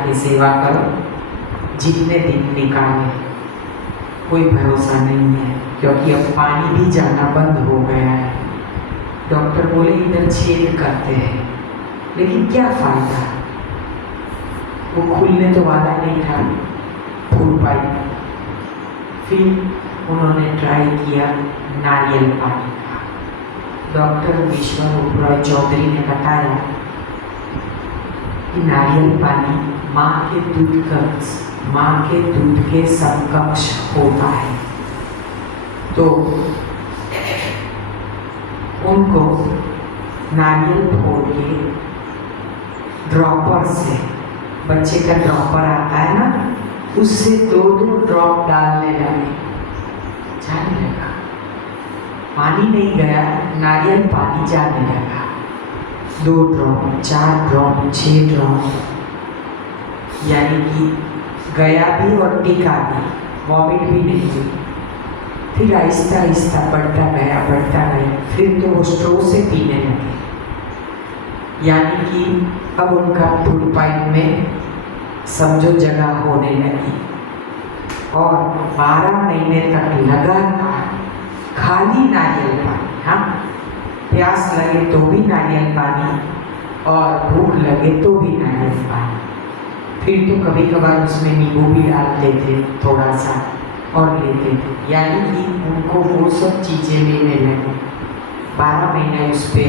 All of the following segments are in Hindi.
आके सेवा करो, जितने दिन निकाले। कोई भरोसा नहीं है, क्योंकि अब पानी भी जाना बंद हो गया है। डॉक्टर बोले इधर छेद करते हैं, लेकिन क्या फायदा, वो खुलने तो वाला नहीं था फूल पाइप। फिर उन्होंने ट्राई किया नारियल पानी का। डॉक्टर विश्वरूप रॉय चौधरी ने बताया कि नारियल पानी माँ के दूध के समकक्ष होता है। तो उनको नारियल फोड़ के ड्रॉपर से, बच्चे का ड्रॉपर आता है ना, उससे 2-2 ड्रॉप डालने लगे। जाने लगा, पानी नहीं गया, नारियल पानी जाने लगा। 2 ड्रॉप, 4 ड्रॉप, 6 ड्रॉप, यानी कि गया भी और टिका भी, वॉमिट भी नहीं हुई। फिर आहिस्ता आहिस्ता बढ़ता गया। फिर तो वो स्ट्रो से पीने लगे, यानी कि अब उनका फूड पाइप में समझो जगह होने लगी। और 12 महीने तक लगातार खाली नारियल पानी, हाँ, प्यास लगे तो भी नारियल पानी और भूख लगे तो भी नारियल पानी। फिर तो कभी कभार उसमें नींबू भी डाल देते थोड़ा सा और लेते थे, यानी कि उनको वो सब चीज़ें लेने लगे। 12 महीने उस पर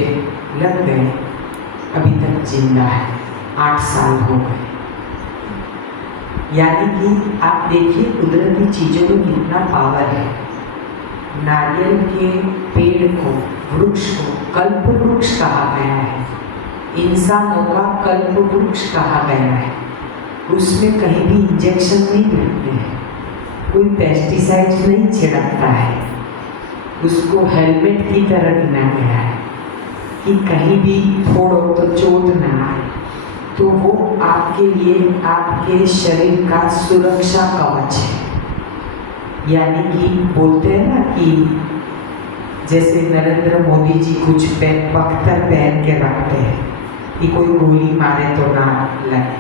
लग गए, अभी तक जिंदा है, 8 साल हो गए। यानी कि आप देखिए कुदरती चीज़ों में कितना पावर है। नारियल के पेड़ को, वृक्ष को कल्प वृक्ष कहा गया है, इंसानों का कल्प वृक्ष कहा गया है। उसमें कहीं भी इंजेक्शन नहीं लगते हैं, कोई पेस्टिसाइड नहीं छिड़कता है, उसको हेलमेट की तरह गिना गया है कि कहीं भी फोड़ो तो चोट ना आए। तो वो आपके लिए आपके शरीर का सुरक्षा कवच है। यानी कि बोलते हैं ना कि जैसे नरेंद्र मोदी जी कुछ बख्तर पहन के रखते हैं कि कोई गोली मारे तो ना लगे,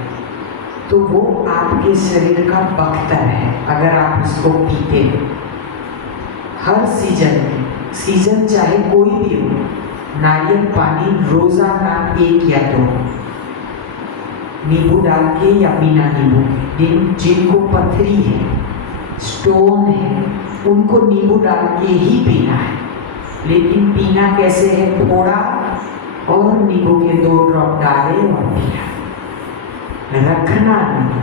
तो वो आपके शरीर का बख्तर है अगर आप उसको पीते हो। हर सीजन में, सीजन चाहे कोई भी हो, नारियल पानी रोजाना 1 या 2 नींबू डाल के या बिना नींबू के, जिनको पथरी है, स्टोन है, उनको नींबू डाल के ही पीना है। लेकिन पीना कैसे है, थोड़ा और नींबू के 2 ड्रॉप डाले और पिया, रखना नहीं।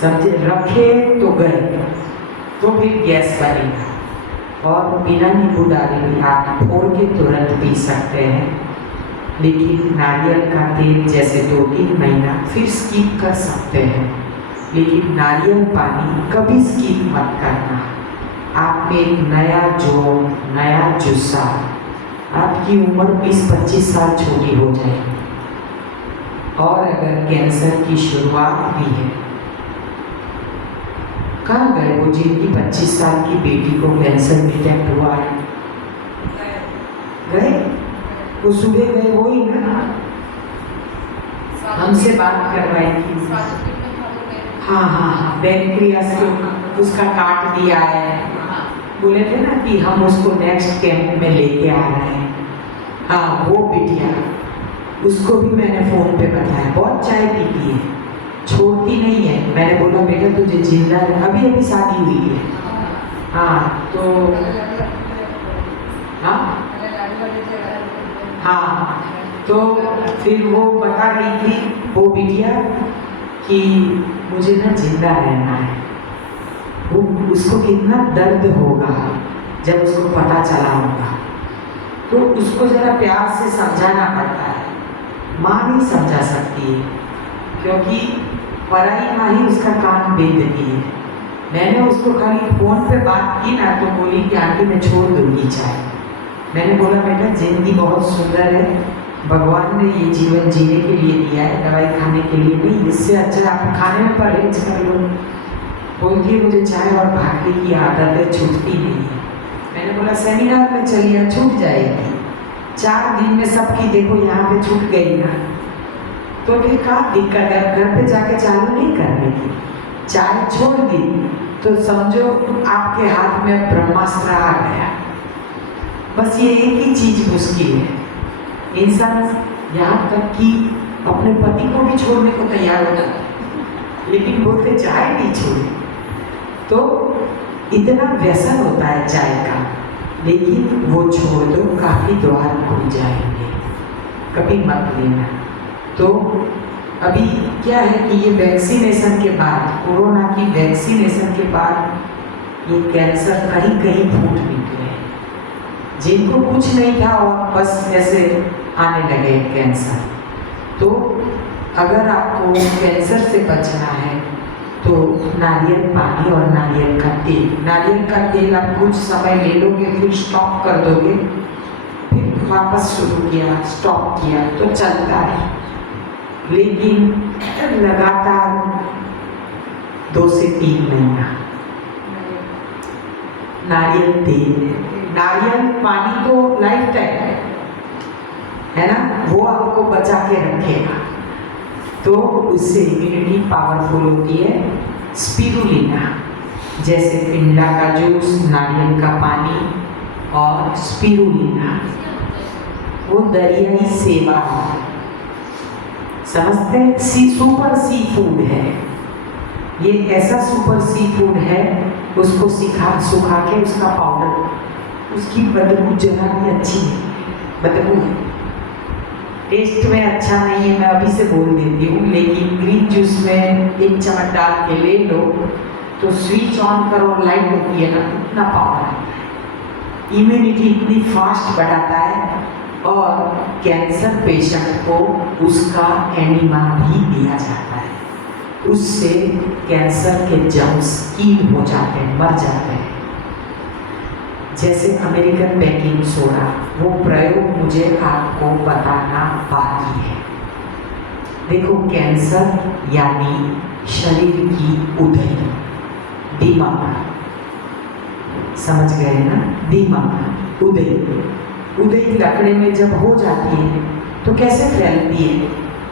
समझे, रखे तो गए तो फिर गैस बनेगा। और बिना नींबू डाले भी आप फोड़ के तुरंत पी सकते हैं। लेकिन नारियल का तेल जैसे 2-3 महीना फिर स्किप कर सकते हैं, लेकिन नारियल पानी कभी स्किप मत करना। आप में एक नया जोश, नया जुस्सा, आपकी उम्र 20-25 साल छोटी हो जाएगी। और अगर कैंसर की शुरुआत भी है, कहाँ गए वो जिनकी 25 साल की बेटी को कैंसर डिटेक्ट हुआ है? गए? वो सुबह गए, वो ही ना हमसे बात कर रही थी। हाँ, पैनक्रियास को उसका काट दिया है। बोले थे ना कि हम उसको नेक्स्ट कैंप में लेके आ रहे हैं। हाँ, वो बिटिया, उसको भी मैंने फ़ोन पे बताया, बहुत चाय पीती है, छोड़ती नहीं है। मैंने बोला बेटा तुझे जिंदा है, अभी अभी शादी हुई है। हाँ तो हाँ, तो फिर वो बता रही थी वो बिटिया कि मुझे ना जिंदा रहना है। वो उसको कितना दर्द होगा जब उसको पता चला होगा। तो उसको ज़रा प्यार से समझाना पड़ता है, माँ नहीं समझा सकती है, क्योंकि पराई माँ ही उसका कान बेचती है। मैंने उसको खाली फ़ोन पे बात की ना तो बोली कि आंटी मैं छोड़ दूँगी चाय। मैंने बोला बेटा ज़िंदगी बहुत सुंदर है, भगवान ने ये जीवन जीने के लिए दिया है, दवाई खाने के लिए नहीं। इससे अच्छा आप खाने में परहेज कर लो। बोलती है मुझे चाय और भागने की आदत है, छूटती नहीं है। मैंने बोला सेमिनार में चलिए, छूट जाएगी। 4 दिन में सबकी देखो यहाँ पे छूट गई ना। तो फिर कहा दिक्कत है, घर पे जाके चालू नहीं करने की, चाय छोड़ दी तो समझो आपके हाथ में ब्रह्मास्त्र आ गया। बस ये एक ही चीज मुश्किल है, इंसान यहाँ तक कि अपने पति को भी छोड़ने को तैयार होता है, लेकिन बोलते चाय नहीं छोड़े। तो इतना व्यसन होता है चाय का, लेकिन वो छोड़ दो, काफी द्वार खुल जाएंगे, कभी मत लेना। तो अभी क्या है कि ये वैक्सीनेशन के बाद, कोरोना की वैक्सीनेशन के बाद ये कैंसर कहीं कहीं फूट निकले, जिनको कुछ नहीं था और बस ऐसे आने लगे कैंसर। तो अगर आपको कैंसर से बचना है तो नारियल पानी और नारियल का तेल आप कुछ समय ले लोगे, फिर स्टॉप कर दोगे, फिर वापस शुरू किया, स्टॉप किया तो चलता है। लेकिन लगातार 2 से 3 महीना नारियल तेल, नारियल पानी तो लाइफ टाइम है ना, वो आपको बचा के रखेगा, तो उससे इम्यूनिटी पावरफुल होती है। स्पिरुलिना जैसे पिंडा का जूस, नारियल का पानी और स्पिरुलिना, वो दरियाई सेवा है, समझते हैं? सुपर सी फूड है ये, ऐसा सुपर सी फूड है, उसको सुखा के उसका पाउडर, उसकी बदबू जरा भी अच्छी है, बदबू है, टेस्ट में अच्छा नहीं है, मैं अभी से बोल देती हूँ। लेकिन ग्रीन जूस में 1 चम्मच डाल के ले लो तो स्विच ऑन करो, लाइट होती है ना, उतना पावर आता है, इम्यूनिटी इतनी फास्ट बढ़ाता है। और कैंसर पेशेंट को उसका एनिमा भी दिया जाता है, उससे कैंसर के जर्म्स कील हो जाते हैं, मर जाते हैं। जैसे अमेरिकन बेकिंग सोडा, वो प्रयोग मुझे आपको बताना बाकी है। देखो कैंसर यानी शरीर की उधई, दिमाग, समझ गए ना? दिमाग उधई, उधई लकड़े में जब हो जाती है तो कैसे फैलती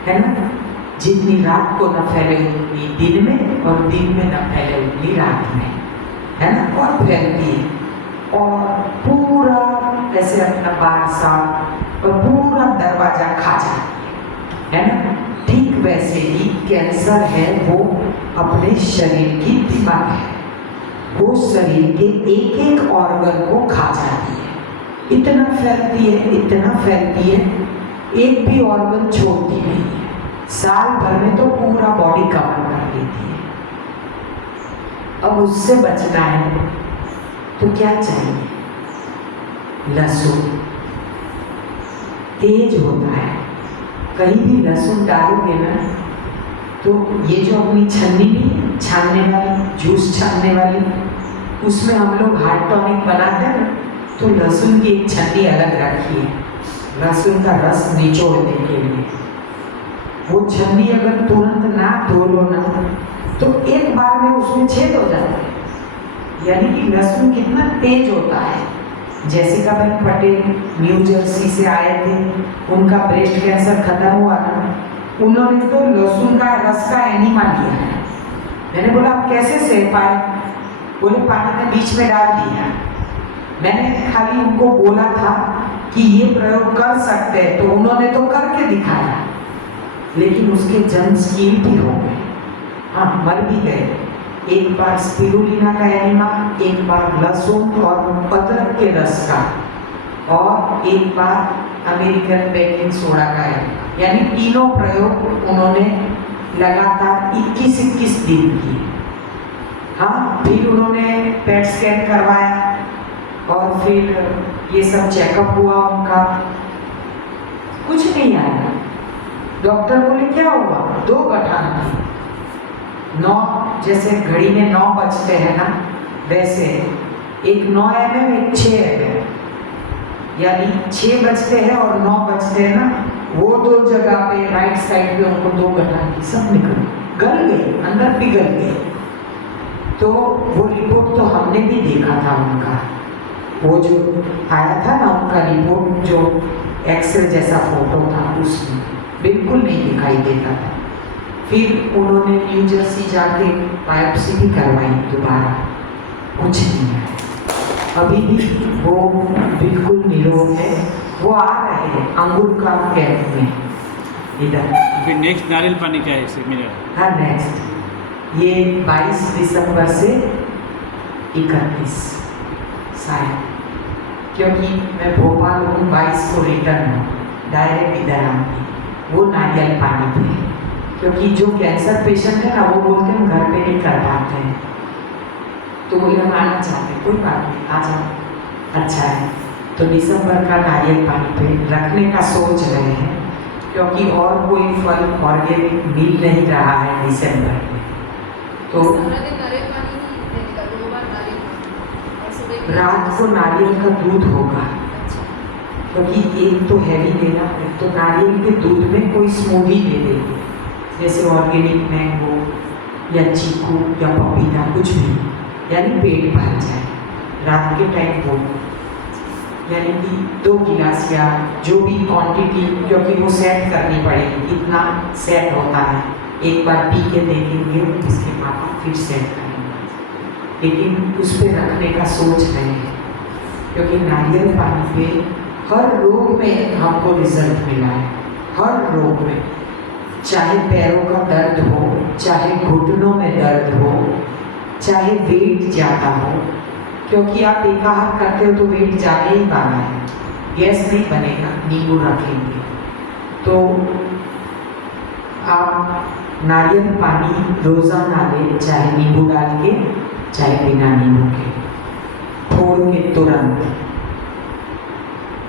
है ना? जितनी रात को न फैले उतनी दिन में, और दिन में न फैले उतनी रात में, है ना? और फैलती है और पूरा ऐसे अपना बार साफ और पूरा दरवाजा खा जाती है ना? ठीक वैसे ही कैंसर है, वो अपने शरीर की दिमाग है, वो शरीर के एक एक ऑर्गन को खा जाती है, इतना फैलती है, इतना फैलती है, एक भी ऑर्गन छोड़ती नहीं है, साल भर में तो पूरा बॉडी कवर कर लेती है। अब उससे बचना है तो क्या चाहिए? लहसुन तेज होता है, कहीं भी लहसुन डालोगे ना तो ये जो अपनी छन्नी भी छानने वाली, जूस छानने वाली, उसमें हम लोग हार्ट टॉनिक बनाते हैं ना, तो लहसुन की एक छन्नी अलग रखी है, लहसुन का रस निचोड़ने के लिए। वो छन्नी अगर तुरंत ना धो लो ना तो एक बार में उसमें छेद हो जाता है, यानी कि लहसुन कितना तेज होता है। Jessica Ben Patel new Jersey से आए थे, उनका ब्रेस्ट कैंसर खत्म हुआ ना, उन्होंने तो लहसुन का रस का एनिमा लिया है। मैंने बोला आप कैसे सह पाए? बोले पानी में बीच में डाल दिया। मैंने खाली उनको बोला था कि ये प्रयोग कर सकते हैं, तो उन्होंने तो करके दिखाया, लेकिन उसके जर्म्स कील भी हो गए, हाँ मर भी गए। एक बार स्पिरुलिना का एनिमा, एक बार लहसुन और अदरक के रस का, और एक बार अमेरिकन बेकिंग सोडा का एनिमा, यानी तीनों प्रयोग उन्होंने लगातार 21-21 दिन किए। हाँ, फिर उन्होंने पेट स्कैन करवाया और फिर ये सब चेकअप हुआ उनका, कुछ नहीं आया। डॉक्टर बोले क्या हुआ? 2 गठान थी, 9 जैसे घड़ी में 9 बजते हैं ना, वैसे एक 9 mm, एक 6 mm, यानी 6 बजते हैं और 9 बजते हैं ना, वो 2 जगह पे राइट साइड पे उनको 2 गठान थी, सब निकल गल गए, अंदर पिघल गए। तो वो रिपोर्ट तो हमने भी देखा था उनका, वो जो आया था ना उनका रिपोर्ट, जो एक्सरे जैसा फोटो था उसमें, बिल्कुल नहीं दिखाई देता था। फिर उन्होंने न्यू जर्सी जाके बायोप्सी भी करवाई दोबारा, कुछ नहीं है। अभी भी वो बिल्कुल निरोग है। वो आ रहे हैं अंगूर का कैंप में इधर। फिर नेक्स्ट नारियल पानी क्या है इसे मिलेगा? हाँ नेक्स्ट ये 22 दिसंबर से 31 शायद, क्योंकि मैं भोपाल हूँ, 22 को रिटर्न हूँ, डायरेक्ट इधर आऊँगी। वो नारियल पानी पे, क्योंकि जो कैंसर पेशेंट है ना वो बोलते हैं घर पे नहीं कर पाते हैं, तो वो लोग आना चाहते हैं। कोई बात नहीं, आ जाओ, अच्छा है। तो दिसंबर का नारियल पानी पे रखने का सोच रहे हैं, क्योंकि और कोई फल ऑर्गेनिक मिल नहीं रहा है दिसंबर में। तो रात को नारियल का दूध होगा, क्योंकि एक तो हैवी लेना है, तो नारियल के दूध में कोई स्मूदी ले देंगे, जैसे ऑर्गेनिक मैंगो या चीकू या पपीता, कुछ भी, यानी पेट भर जाए रात के टाइम वो, यानी कि 2 गिलास या जो भी क्वांटिटी, क्योंकि वो सेट करनी पड़ेगी, कितना सेट होता है। एक बार पी के देखेंगे, उसके बाद फिर सेट करेंगे, लेकिन उस पर रखने का सोच रहे हैं, क्योंकि नारियल पानी पे हर रोग में हमको रिजल्ट मिला है। हर रोग में, चाहे पैरों का दर्द हो, चाहे घुटनों में दर्द हो, चाहे वेट ज़्यादा हो, क्योंकि आप एकाहार करते हो तो वेट जाने ही वाला है, गैस नहीं बनेगा, नींबू रखेंगे तो। आप नारियल पानी रोज़ाना लें, चाहे नींबू डाल के चाहे बिना नींबू के, फोड़ के तुरंत।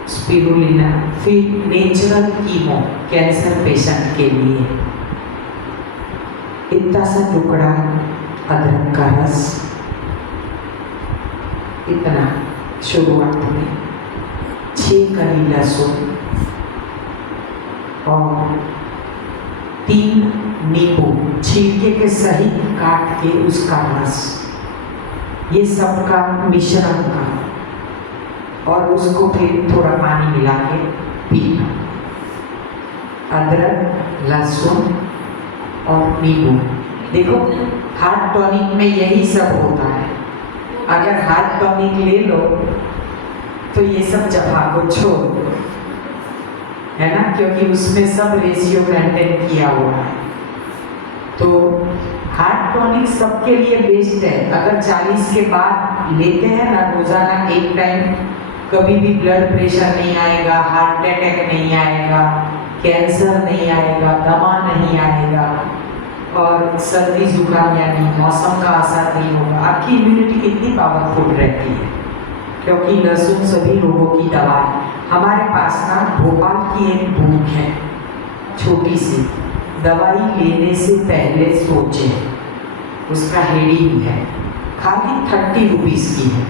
स्पिरुलिना, फिर नेचुरल कीमो कैंसर पेशेंट के लिए इतना सा टुकड़ा अदरक का रस, इतना शुरुआत में 6 कली लहसुन और 3 नींबू छिलके के सहित काट के उसका रस, ये सबका मिश्रण का, और उसको फिर थोड़ा पानी मिला के पीना। अदरक, लहसुन और नींबू। देखो हार्ट टॉनिक में यही सब होता है। अगर हार्ट टॉनिक ले लो तो ये सब जफा को छोड़ दो, है ना, क्योंकि उसमें सब रेशियो मेंटेन किया हुआ है। तो हार्ट टॉनिक सबके लिए बेस्ट है। अगर 40 के बाद लेते हैं ना रोजाना एक टाइम, कभी भी ब्लड प्रेशर नहीं आएगा, हार्ट अटैक नहीं आएगा, कैंसर नहीं आएगा, दमा नहीं आएगा, और सर्दी जुकाम यानी मौसम का असर नहीं होगा। आपकी इम्यूनिटी कितनी पावरफुल रहती है, क्योंकि लहसुन सभी रोगों की दवा है। हमारे पास ना भोपाल की एक बुक है छोटी सी, दवाई लेने से पहले सोचे, उसका हेडिंग है, खाली 30 रुपीज़ की है,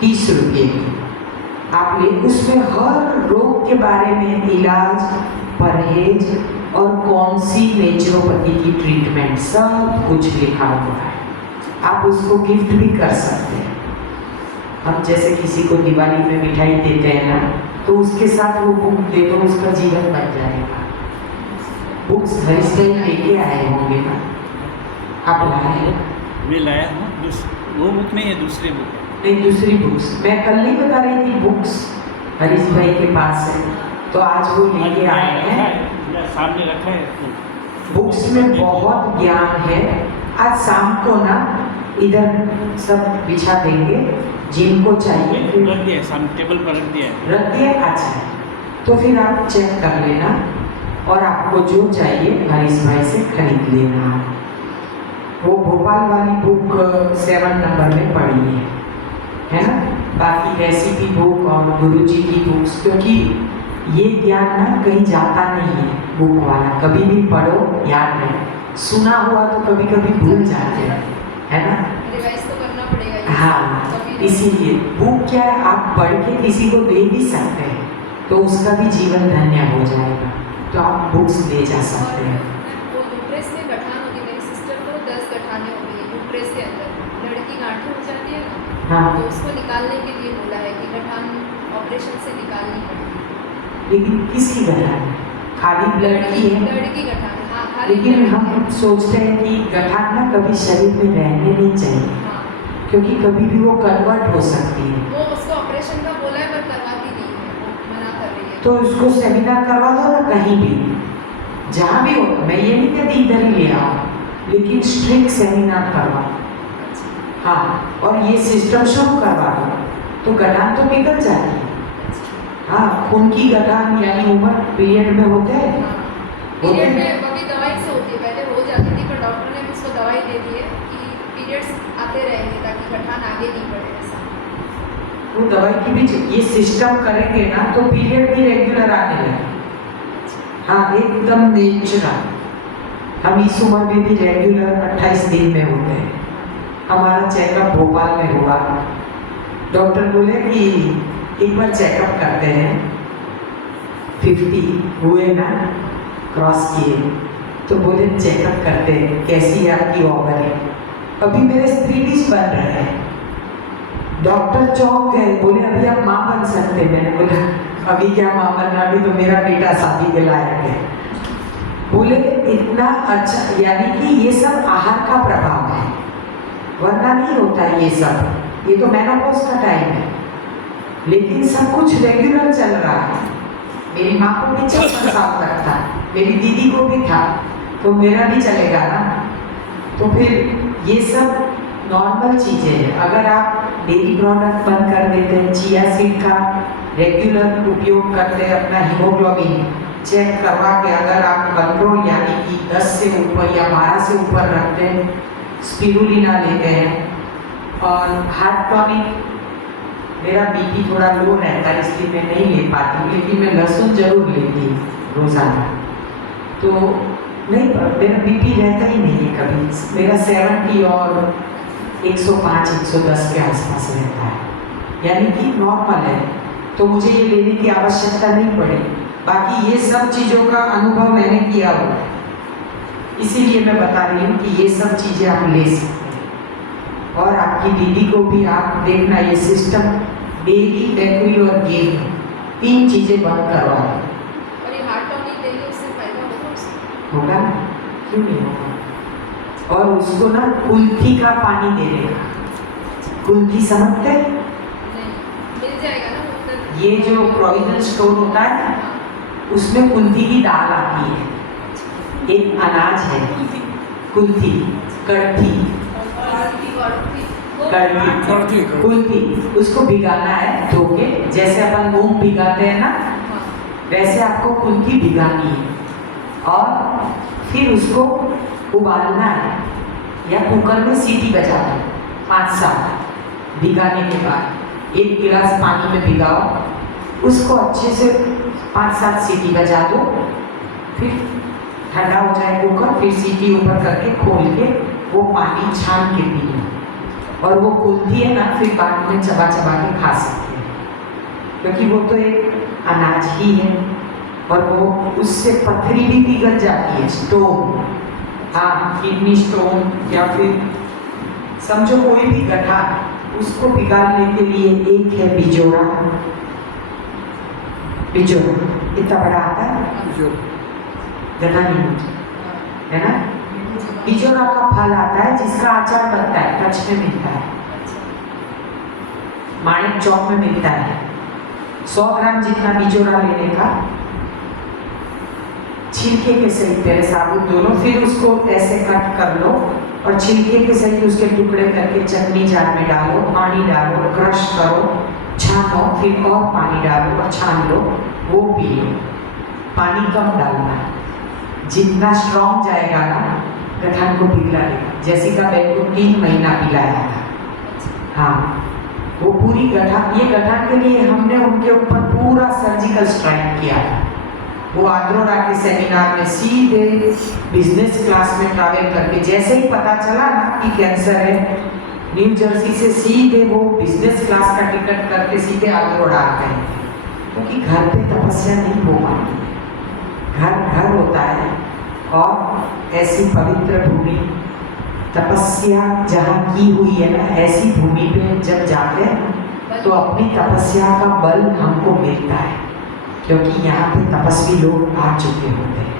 30 रुपये की। आप ले, उसमें हर रोग के बारे में, इलाज, परहेज और कौन सी नेचुरोपैथी की ट्रीटमेंट, सब कुछ लिखा हुआ है। आप उसको गिफ्ट भी कर सकते हैं। हम जैसे किसी को दिवाली में मिठाई देते हैं ना, तो उसके साथ वो बुक दे दो, उसका जीवन बन जाएगा। बुक्स हरीश भाई लेके आए होंगे ना, आप लाए? मैं लाया हूँ, वो बुक नहीं है, दूसरी बुक नहीं, दूसरी बुक्स मैं कल नहीं बता रही थी, बुक्स हरीश भाई के पास है, तो आज वो लेके आए हैं, सामने रखा है। बुक्स में बहुत ज्ञान है। आज शाम को ना इधर सब बिछा देंगे, जिनको चाहिए रख दिया, सामने टेबल पर रख दिया है। रख दिया, अच्छा, तो फिर आप चेक कर लेना, और आपको जो चाहिए हरीश भाई से खरीद लेना। वो भोपाल वाली बुक 7 नंबर में पड़ी है ना। बाकी रेसिपी बुक और गुरुजी की बुक्स, क्योंकि ये ज्ञान ना कहीं जाता नहीं है, बुक वाला कभी भी पढ़ो, याद है, सुना हुआ तो कभी कभी भूल जाते हैं, है ना, रिवाइज तो करना पड़ेगा। हाँ, इसीलिए बुक क्या है, आप पढ़ के किसी को दे भी सकते हैं, तो उसका भी जीवन धन्य हो जाएगा। तो आप बुक्स ले जा सकते हैं। वो यूट्रेस में गठान होगी, मेरी सिस्टर को 10 गठाने हो गई यूट्रेस के अंदर, लड़की गांठें हो जाती है ना, हाँ, तो उसको निकालने के लिए बोला है कि गठान ऑपरेशन से निकालनी पड़ेगी। लेकिन किसकी गठान? खाली ब्लड की है, लड़की गठान, हाँ खाली लेकिन blood की हम है। सोचते हैं कि गठान ना कभी शरीर में रहने नहीं चाहिए, हाँ, क्योंकि कभी भी वो कन्वर्ट हो सकती है। वो उसको ऑपरेशन का बोला है पर करवाती नहीं है, वो मना कर रही है। तो उसको सेमिनार करवा दो ना कहीं भी, जहाँ भी हो। मैं ये नहीं कहती इधर ही ले आओ, लेकिन स्ट्रिक्ट सेमिनार करवा। हाँ, और ये सिस्टम शुरू करवा दो तो गठान तो पिघल जाती है। हाँ, खून की गठान यानी उम्र पीरियड में होते हैं, पीरियड में अभी दवाई से होती है, पहले हो जाती थी पर डॉक्टर ने भी उसको दवाई दे दी है कि पीरियड्स आते रहेंगे ताकि गठान आगे नहीं बढ़े ऐसा। वो दवाई की भी ये सिस्टम करेंगे ना तो पीरियड भी रेगुलर आने लगे। हाँ, एकदम नेचुरल। हम इस उम्र में भी रेगुलर 28 दिन में होते हैं। हमारा चेकअप भोपाल में हुआ, डॉक्टर बोले कि एक बार चेकअप करते हैं, 50 हुए ना, क्रॉस किए, तो बोले चेकअप करते हैं कैसी है आपकी ओवरी। अभी मेरे स्त्री बीज बन रहे हैं। डॉक्टर चौंक गए, बोले अभी आप माँ बन सकते। मैंने बोला अभी क्या माँ बनना, अभी तो मेरा बेटा शादी के लायक है। बोले इतना अच्छा, यानी कि ये सब आहार का प्रभाव है, वरना नहीं होता ये सब। ये तो मेनोपॉज का टाइम है, लेकिन सब कुछ रेगुलर चल रहा है। मेरी माँ को भी 56 साल तक था, मेरी दीदी को भी था, तो मेरा भी चलेगा ना। तो फिर ये सब नॉर्मल चीज़ें हैं। अगर आप डेयरी प्रोडक्ट बंद कर देते हैं, चिया सीड का रेगुलर उपयोग करते हैं, अपना हीमोग्लोबिन चेक करवा के अगर आप कंट्रोल यानी कि 10 से ऊपर या 12 से ऊपर रखते हैं, स्पिरुलिना लेते हैं और हार्ट टॉनिक। मेरा बीपी थोड़ा लो रहता है इसलिए मैं नहीं ले पाती हूँ, लेकिन मैं लहसुन जरूर लेती हूँ रोज़ाना। तो नहीं, मेरा बीपी रहता ही नहीं है कभी। मेरा 70 और 105-110 के आसपास रहता है, यानी कि नॉर्मल है। तो मुझे ये लेने की आवश्यकता नहीं पड़ी। बाकी ये सब चीज़ों का अनुभव मैंने किया हुआ है, इसीलिए मैं बता रही हूँ कि ये सब चीज़ें आप ले सकते हैं। और आपकी दीदी को भी आप देखना, ये सिस्टम डेली डेक्री और गेम 3 चीज़ें बंद करवा दें। और ये हार्ट टॉनिक देंगे उससे फायदा होगा उसको? होगा ना, क्यों नहीं होगा। और उसको ना कुल्थी का पानी देने का, कुल्थी समझते हैं? नहीं, मिल जाएगा ना उधर। ये जो प्रोविजन स्टोर होता है ना, उसमें कुल्थी की दाल आती है, एक अनाज है कुल्थी, कड़थी, कड़थी, कुल्थी। उसको भिगाना है धो के, जैसे अपन मूंग भिगाते हैं ना, वैसे आपको कुल्थी भिगानी है और फिर उसको उबालना है या कुकर में सीटी बजा दो 5-7। भिगाने के बाद 1 गिलास पानी में भिगाओ, उसको अच्छे से 5-7 सीटी बजा दो, फिर ठंडा हो जाए कुकर, फिर सीटी ऊपर करके खोल के वो पानी छान के पी लो। और वो कुल्थी है ना, फिर बाद में चबा चबा के खा सकते हैं, क्योंकि वो तो एक अनाज ही है और वो उससे पथरी भी पिघल जाती है, स्टोन। हाँ, किडनी स्टोन या फिर समझो कोई भी गड्ढा, उसको पिघालने के लिए एक है बिजोरा। बिजोरा इतना बड़ा आता है, गड्ढा नहीं है ना। बिजोरा का फल आता है जिसका अचार बनता है, कच्छ में मिलता है, माणिक चौक में मिलता है। 100 ग्राम जितना बिजोरा लेने का, छिलके के सही पहले साबुत दोनों, फिर उसको ऐसे कट कर लो और छिलके के सही उसके टुकड़े करके चटनी जार में डालो, पानी डालो, क्रश करो, छानो, फिर और पानी डालो और छान लो, वो पी लो। पानी कम डालना, जितना स्ट्रॉन्ग जाएगा ना गठान को पिघला देगा। जैसिका बेन को 3 महीना पिलाया था। हाँ, वो पूरी गठान, ये गठान के लिए हमने उनके ऊपर पूरा सर्जिकल स्ट्राइक किया था। वो आद्रोरा के सेमिनार में सीधे बिजनेस क्लास में ट्रैवल करके, जैसे ही पता चला ना कि कैंसर है, न्यू जर्सी से सीधे वो बिजनेस क्लास का टिकट करके सीधे आद्रोरा आ गए, क्योंकि घर पे तपस्या नहीं हो पाती। घर होता है और ऐसी पवित्र भूमि, तपस्या जहाँ की हुई है ना, ऐसी भूमि पे जब जाते हैं तो अपनी तपस्या का बल हमको मिलता है। क्योंकि यहाँ पे तपस्वी लोग आ चुके होते हैं,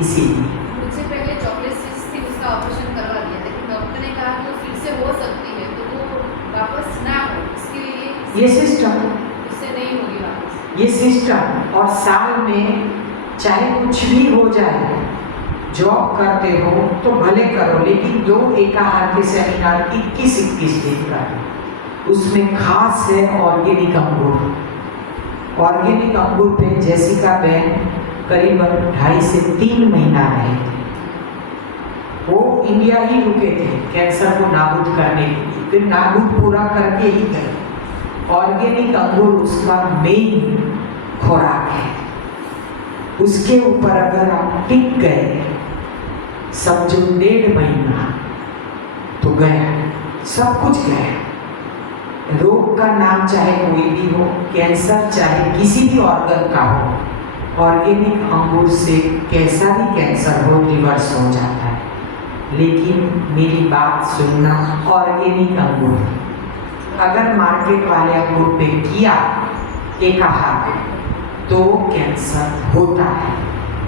इसीलिए। मुझसे पहले चॉकलेट सिस्ट थी, उसका ऑपरेशन करवा दिया, लेकिन डॉक्टर ने कहा कि वो फिर से हो सकती है, तो वो वापस ना हो, इसके लिए ये सिस्टम, उससे नहीं होगी वापस। ये सिस्टम, और साल में चाहे कुछ भी हो जाए, जॉब करते हो तो भले करो, लेकिन 2 एकाहार के सेमिनार 21-21 दिन का है। उसमें खास है ऑर्गेनिक अंगूर। ऑर्गेनिक अंगूर पे जैसिका बहन करीबन 2.5 से 3 महीना रहे थे। वो इंडिया ही रुके थे कैंसर को नाबूद करने के लिए, फिर नाबूद पूरा करके ही गए। ऑर्गेनिक अंगूर उसका मेन खुराक है। उसके ऊपर अगर आप टिक गए, समझो 1.5 महीना, तो गया, सब कुछ गया। रोग का नाम चाहे कोई भी हो, कैंसर चाहे किसी भी ऑर्गन का हो, ऑर्गेनिक अंगूर से कैसा भी कैंसर हो रिवर्स हो जाता है। लेकिन मेरी बात सुनना, ऑर्गेनिक अंगूर, अगर मार्केट वाले अंगूर पे किया एकाहार तो कैंसर होता है,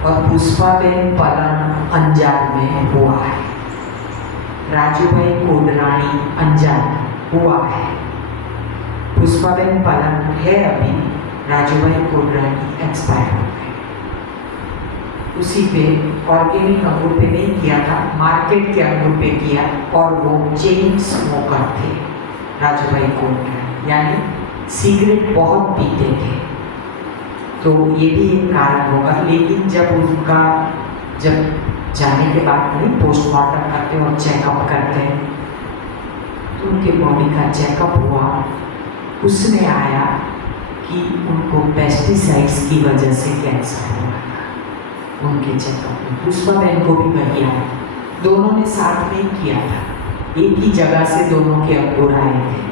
और पुष्पाबेन पलन अंजान में हुआ है, राजू भाई कोडरानी अंजान हुआ है, पुष्पाबेन पलन है अभी, राजू भाई कोडरानी एक्सपायर हो गए। उसी पे ऑर्गेनिक अंगूर पे नहीं किया था, मार्केट के अंगूर पे किया, और वो चेन स्मोकर थे राजू भाई कोडरानी, यानी सिगरेट बहुत पीते थे, तो ये भी एक कारण होगा। लेकिन जब उनका जाने के बाद नहीं पोस्टमार्टम करते और चेकअप करते हैं, तो उनके बॉडी का चेकअप हुआ, उसमें आया कि उनको पेस्टिसाइड्स की वजह से कैंसर हुआ था। उनके चेकअप में पुष्पाबेन को भी वही आया, दोनों ने साथ में किया था, एक ही जगह से दोनों के अंगूर आए थे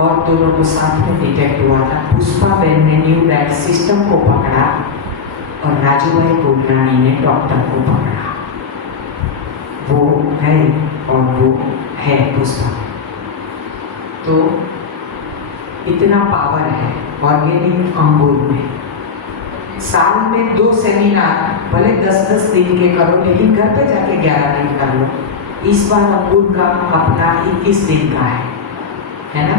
और दोनों को साथ में डिटेक्ट हुआ था। पुष्पाबेन ने न्यू डाइट सिस्टम को पकड़ा और राजू भाई कोडरानी ने डॉक्टर को पकड़ा। वो है और वो है पुष्पाबेन। तो इतना पावर है ऑर्गेनिक अंगूर में। साल में 2 सेमिनार भले 10-10 दिन के करो, लेकिन घर पे जाके 11 दिन कर लो। इस बार अंगूर का अपना 21 दिन का है ना?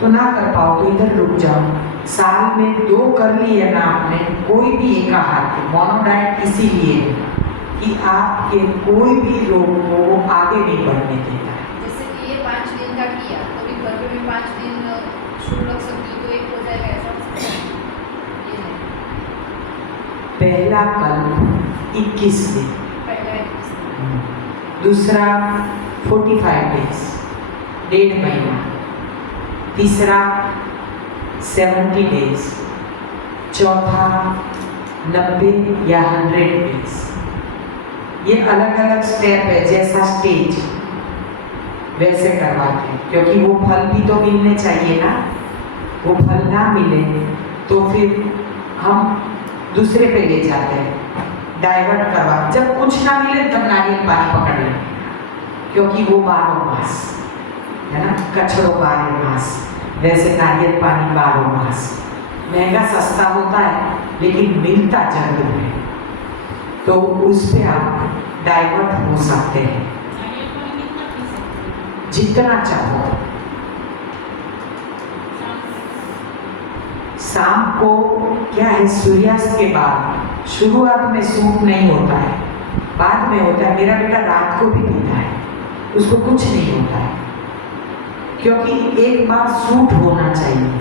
तो ना कर पाओ तो इधर रुक जाओ। साल में 2 कर लिए ना आपने, कोई भी एकाहार के मोनोडाइट इसीलिए कि आपके कोई भी रोग को आगे नहीं बढ़ने देता है। जैसे कि ये 5 दिन का किया, तो भी घर पे भी 5 दिन शुरू रख सकती हूँ, तो एक हो जाएगा, ऐसा हो सकता है? ये है। पहला कल 21 दिन, पहला 21 दिन। दूसरा 45 डेज, 1.5 महीना, तीसरा 70 डेज, चौथा 90 या 100 डेज। ये अलग अलग स्टेप है, जैसा स्टेज वैसे करवाते हैं, क्योंकि वो फल भी तो मिलने चाहिए ना। वो फल ना मिले तो फिर हम दूसरे पे ले जाते हैं, डाइवर्ट करवा। जब कुछ ना मिले तब नारियल पानी पकड़ लें, क्योंकि वो 12 मास है ना, कचड़ों 12 मास, वैसे नारियल पानी 12 मास। महंगा सस्ता होता है लेकिन मिलता जरूर है, तो उस पे आप डाइवर्ट हो सकते हैं जितना चाहो। शाम को क्या है, सूर्यास्त के बाद, शुरुआत में सूट नहीं होता है, बाद में होता है। मेरा बेटा रात को भी पीता है, उसको कुछ नहीं होता है, क्योंकि एक बार सूट होना चाहिए।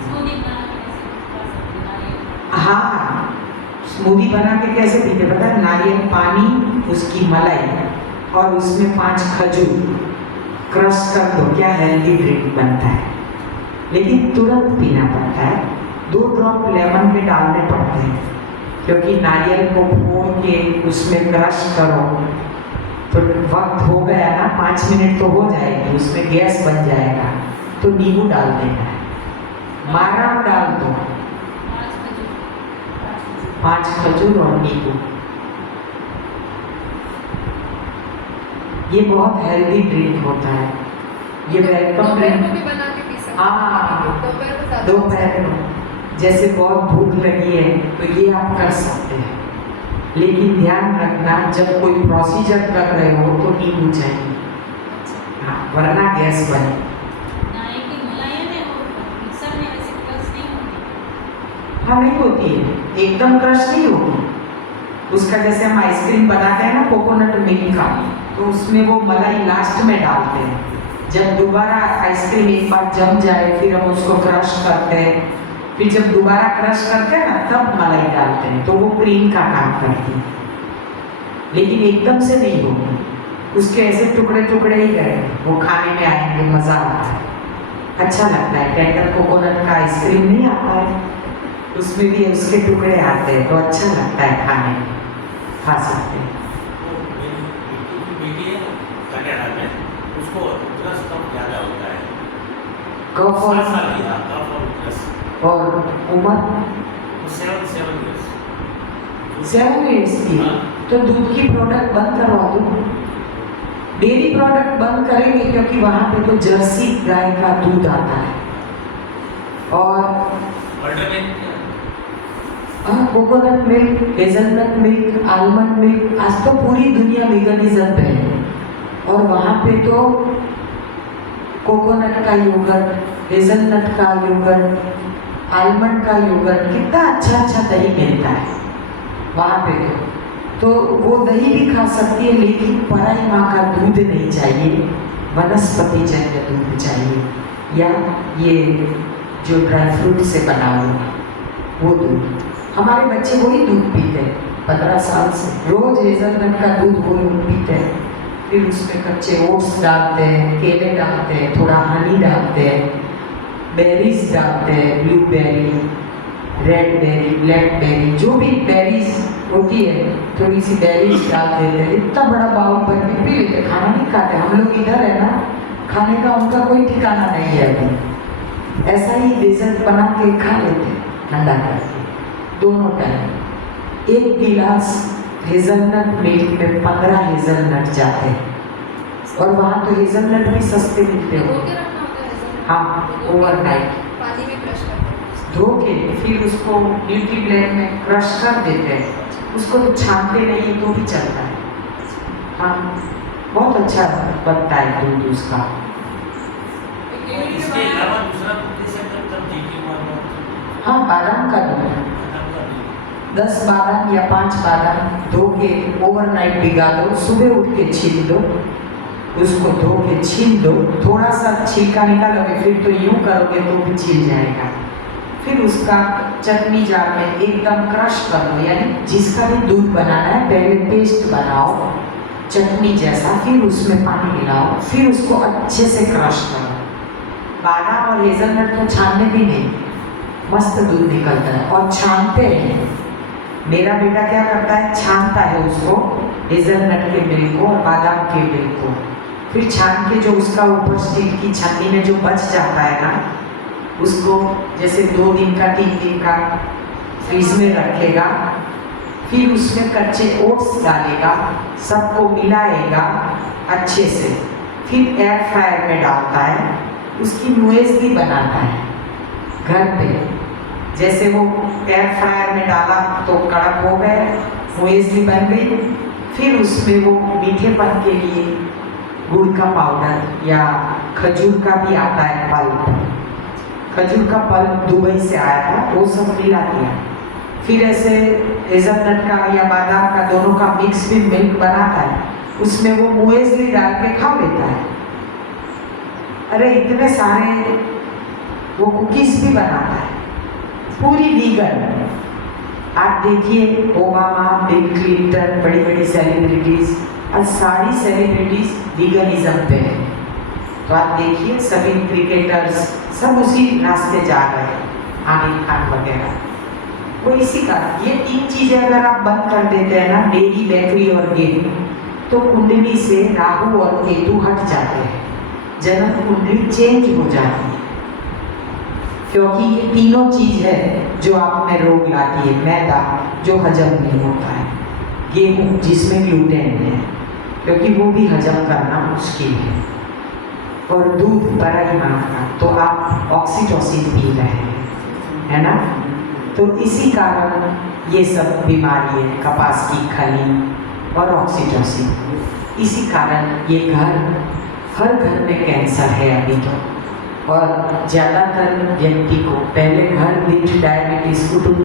हाँ, स्मूदी बना के कैसे पीते पता है? नारियल पानी, उसकी मलाई और उसमें 5 खजूर क्रश कर दो, क्या हेल्दी ड्रिंक बनता है। लेकिन तुरंत पीना पड़ता है, 2 ड्रॉप लेमन के डालने पड़ते हैं, क्योंकि नारियल को फोड़ के उसमें क्रश करो तो वक्त हो गया ना, 5 मिनट तो हो जाएगी, उसमें गैस बन जाएगा, तो नींबू डाल देना है, माराम डाल दो, 5 खजूर और नींबू। ये बहुत हेल्दी ड्रिंक होता है, ये वेलकम दोपहर ड्रिंक। को भी बना के पी सकते हैं। हाँ, दोपहर को ज़्यादा दोपहर को जैसे बहुत भूख लगी है तो ये आप कर सकते हैं, लेकिन ध्यान रखना जब कोई प्रोसीजर कर रहे हो तो नींबू चाहिए, हाँ, वरना गैस बने। नाई की मलाई है ना, वो मिक्सर में ऐसे क्रश नहीं होती। हाँ नहीं होती है, एकदम क्रश नहीं होगी। उसका जैसे हम आइसक्रीम बनाते हैं ना कोकोनट मिल्क का, तो उसमें वो मलाई लास्ट में डालते हैं। जब दोबारा आइसक्रीम एक बार जम जाए फिर हम उसको क्रश करते हैं, फिर जब दोबारा क्रश करते हैं ना तब मलाई डालते हैं, तो वो क्रीम का काम करती है, लेकिन एकदम से नहीं होगी। उसके ऐसे टुकड़े टुकड़े ही गए, वो खाने में आएंगे, मज़ा आता है, अच्छा लगता है। टेंडर कोकोनट का आइसक्रीम नहीं आता है, उसमें भी उसके टुकड़े आते हैं, तो अच्छा लगता है खाने में, खा सकते हैं। बेटी है कनाडा में, उसको उधरस कम ज़्यादा होता है। कफ और 7 साल की, हाँ, कफ और उधरस। और उम्र 7 years। 7 years की, हाँ। तो दूध की प्रोडक्ट बंद करवा दो। डेयरी प्रोडक्ट बंद करेंगे क्योंकि वहाँ पे तो जर्सी गाय का दूध आता है, और alternate coconut milk, hazelnut milk, almond milk, आज तो पूरी दुनिया वेगनिज्म पे है, और वहाँ पे तो कोकोनट का योगर्ट, हेजलनट का योगर्ट, आलमंड का योगर्ट, कितना अच्छा अच्छा दही मिलता है वहाँ पे। तो वो दही भी खा सकती है, लेकिन पराई माँ का दूध नहीं चाहिए, वनस्पति जन्य दूध चाहिए, या ये जो ड्राई फ्रूट से बना हुआ वो दूध। हमारे बच्चे वही दूध पीते हैं 15 साल से, रोज हेजलनट का दूध वो लोग पीते हैं, फिर उसमें कच्चे ओट्स डालते हैं, केले डालते हैं, थोड़ा हनी डालते हैं, बेरीज डालते हैं, blueberry, red berry, black berry, जो भी बेरीज होती है थोड़ी सी बेरीज डाल देते हैं, इतना बड़ा बाउल भर के पी लेते, खाना नहीं खाते। हम लोग इधर है ना, खाने का उनका कोई ठिकाना नहीं है अभी, ऐसा ही डेजर्ट बना के खा लेते ठंडा करके दोनों टाइम। एक गिलास हेजलनट मिल्क में 15 हेजलनट जाते हैं, और वहाँ तो हेजलनट भी सस्ते मिलते भिगो हो। के रखना होता है हेज़लनट? हाँ, भिगो के ओवरनाइट पानी में क्रश करते हैं। धो के फिर उसको न्यूट्री ब्लेंड में क्रश कर देते हैं, उसको तो छानते नहीं तो भी चलता है। हाँ, बहुत अच्छा बनता है दूध उसका। इसके अलावा दूसरा दूध जैसे तब जीके मारना। हाँ, बादाम का दूध, 10 बादाम या 5 बादाम धो के ओवरनाइट भिगा दो, सुबह उठ के छील दो, उसको धो के छील दो, थोड़ा सा छिलका निकालोगे, फिर तो यूँ करोगे तो भी छिल जाएगा। फिर उसका चटनी जार में एकदम क्रश कर दो, यानी जिसका भी दूध बनाना है पहले पेस्ट बनाओ चटनी जैसा, फिर उसमें पानी मिलाओ, फिर उसको अच्छे से क्रश करो। बादाम और हेजलनट तो छानने भी नहीं, मस्त दूध निकलता है, और छानते हैं। मेरा बेटा क्या करता है, छानता है उसको, हेजलनट के मिल्क को और बादाम के मिल्क को, फिर छान के जो उसका ऊपर स्टील की छन्नी में जो बच जाता है ना, उसको जैसे 2 दिन का 3 दिन का फ्रीज में रखेगा, फिर उसमें कच्चे ओट्स डालेगा, सबको मिलाएगा अच्छे से, फिर एयर फ्रायर में डालता है, उसकी मुएस्ली बनाता है घर पे। जैसे वो एयर फ्रायर में डाला तो कड़क हो गए, मुएस्ली बन गई, फिर उसमें वो मीठेपन के लिए गुड़ का पाउडर या खजूर का भी आता है पल्प, खजूर का पल्प दुबई से आया था, वो सब मिला दिया, फिर ऐसे हेजलनट का या बादाम का दोनों का मिक्स भी मिल्क बनाता है, उसमें वो मुएस्ली डाल के खा लेता है। अरे इतने सारे वो कुकीज़ भी बनाता है, पूरी वीगन। आप देखिए ओबामा, बिल क्लिंटन, बड़ी बड़ी सेलिब्रिटीज़, और सारी सेलिब्रिटीज़ वीगनिज्म पे है। तो आप देखिए सभी क्रिकेटर्स सब उसी रास्ते जा रहे हैं, आमिर खान वगैरह, वो इसी का। ये 3 चीज़ें अगर आप बंद कर देते हैं ना, डेयरी, बेकरी और गेहूँ, तो कुंडली से राहु और केतु हट जाते हैं, जन्म कुंडली चेंज हो जाती है, क्योंकि ये तीनों चीज़ है जो आप में रोग लाती है। मैदा जो हजम नहीं होता है, गेहूँ जिसमें ग्लूटेन है क्योंकि वो भी हजम करना मुश्किल है, और दूध बड़ा ही मांगता, तो आप ऑक्सीटोसिन पी रहे हैं, है ना। तो इसी कारण ये सब बीमारी है, कपास की खली और ऑक्सीटोसिन, इसी कारण ये हर घर में कैंसर है अभी तो। और ज़्यादातर व्यक्ति को पहले घर विथ डायबिटीज़ कुटुंब